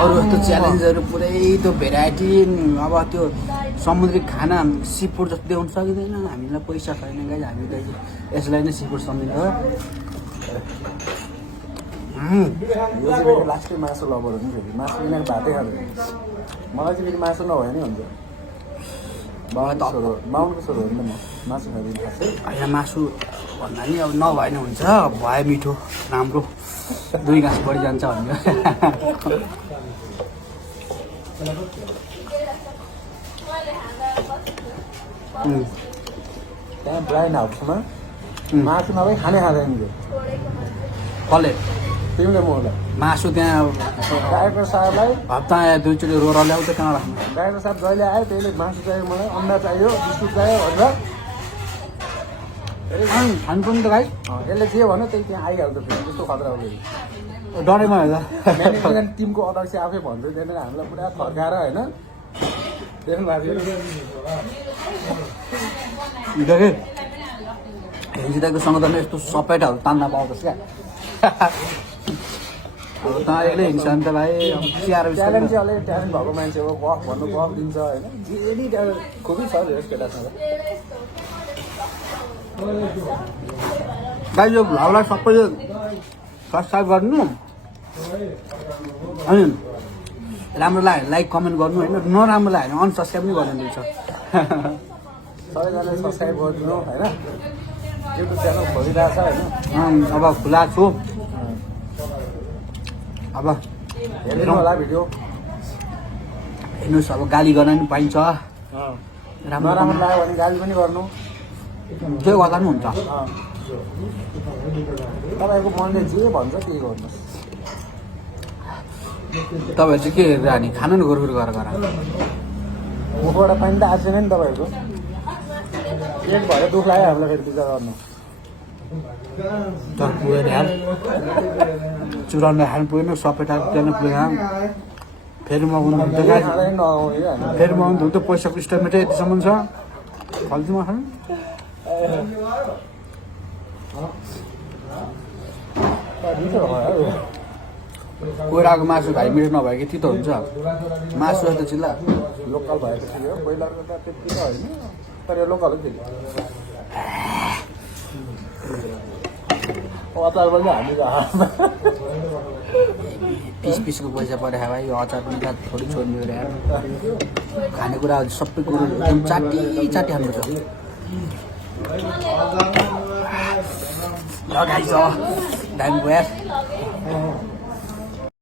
अरू यस्तो च्यालेन्जहरू पुरै त्यो भेराइटी अब त्यो समुद्री खाना सी फुड जस्तो देखाउन सकिँदैन हामीलाई पैसा छैन गाइज हामी त यसलाई नै सी फुड सम्झिन्छ यो चाहिँ लास्टै मासु लबर हो नि फेरि मासु बिना भातै खाँदैन मलाई चाहिँ फेरि मासु नभए नि हुन्छ बाहुनको छोरो हो नि त म मासु खाँदैन खासै होइन मासु भन्दा नि अब नभए नि हुन्छ भयो मिठो राम्रो 2 घाँस बढी जान्छ भन्ने त्यहाँ ब्राइन हाउसमा मासु नभए खानै खाँदैन थियो कसले तिमीले मलाई मासु त्यहाँ डाइरेक्टर साहबलाई हप्ता 2 चोटि रोएर ल्याउँछ कहाँ राख्नु डाइरेक्टर साहब जहिले आयो त्यसले मासु चाहियो मलाई अन्डा चाहियो बिस्कुट चाहियो भनेर खानु पनि त भाइ यसले जे भन्यो त्यही त्यहाँ आइहाल्छ फेरि त्यस्तो खतरा हो डरेमा हेर्दा म्यानेजमेन्ट टिमको अध्यक्ष आफै भन्छ त्यहाँनिर हामीलाई पुरा थर्काएर होइन देख्नु भएको हिजो के हिजोको सँग यस्तो सपेटाहरू तान्न पाउँदैछ क्या अब त एक्लै हिँड्छ नि त भाइ चियार ट्यालेन्ट चाहिँ अलिक ट्यालेन्ट भएको मान्छे हो गफ भन्नु गफ दिन्छ होइन जे नि खुबै छ यस केटासँग भाइ यो भ्लगलाई सबैले सब्सक्राइब गर्नु अनि राम्रो लाग्यो लाइक कमेन्ट गर्नु होइन नराम्रो लाग्यो भने अनसब्सक्राइब पनि गर्नु दिन्छ सबैजनाले सब्सक्राइब गरिदिनु होइन युट्युब च्यानल खोलिरहेको छ होइन अब खुला छु अब हेर्नु होला भिडियो हेर्नुहोस् अब गाली गर्न पनि पाइन्छ राम्रो राम्रो लाग्यो भने गाली पनि गर्नु जे गर्दा पनि हुन्छ तपाईँको मनले जे भन्छ त्यही गर्नुहोस् तपाईँहरू चाहिँ के हेरेर नि खानु नि गोरगोर गरेर मुखबाट पानी त आएको छैन नि तपाईँहरूको एक भएर दुःख लाग्यो हामीलाई फेरि पूजा गर्नु तर पुगेन यार चुराउनु खानु पुगेन सपेटा जानु पुगेन फेरि मगाउनु हुन्छ फेरि मगाउनु हुन्छ पैसाको स्टेटमेन्टै यतिसम्म छ फल्तीमा खानु कोइराको मासु भाइ मिठो नभए कि तितो हुन्छ मासु त चिल्ला लोकल भएको थियो ब्रोइलरको त त्यति त होइन तर यो लोकल हो फेरि अचार पनि हामी पिसको पैसा परेको भाइ यो अचार पनि थोरै छोड्ने हो यार खानेकुरा सबै कुरो एकदम चाटी चाटी हाम्रो छ ल गाइस दामी भयो यार